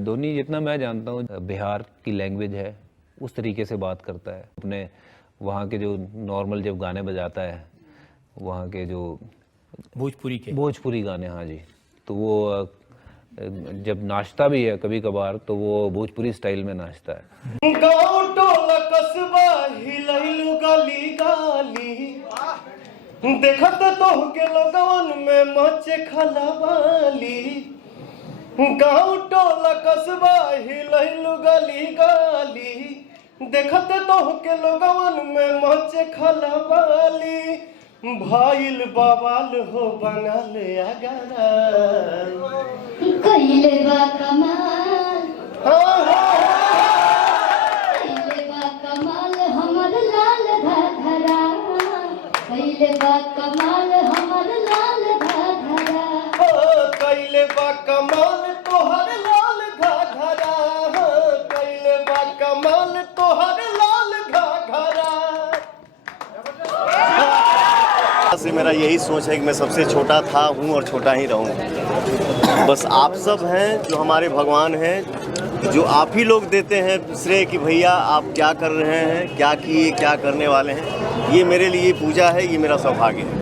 धोनी जितना मैं जानता हूँ बिहार की लैंग्वेज है उस तरीके से बात करता है। अपने वहाँ के जो नॉर्मल जब गाने बजाता है, वहाँ के जो भोजपुरी गाने, हाँ जी, तो वो जब नाचता भी है कभी कभार तो वो भोजपुरी स्टाइल में नाचता है। गाँव टोला कस्बा हिलैलु गली गली, देखत तो के लोगन में मचे खलबली। गाँव टोला कस्बा हिलैलु गली गली, देखत तो के लोगन में मचे खलबली। भाईल बवाल हो बंगाल अगरा, कइले बा कमाल, कइले बा कमाल हमर लाल घघरा, कइले बा कमाल हमर लाल घघरा, कइले बा कमाल तोहर लाल घघरा, कइले बा कमाल तोहर लाल घघरा। से मेरा यही सोच है कि मैं सबसे छोटा था, हूँ और छोटा ही रहूँ। बस आप सब हैं जो हमारे भगवान हैं, जो आप ही लोग देते हैं श्रेय कि भैया आप क्या कर रहे हैं, क्या किए, क्या करने वाले हैं। ये मेरे लिए पूजा है, ये मेरा सौभाग्य है।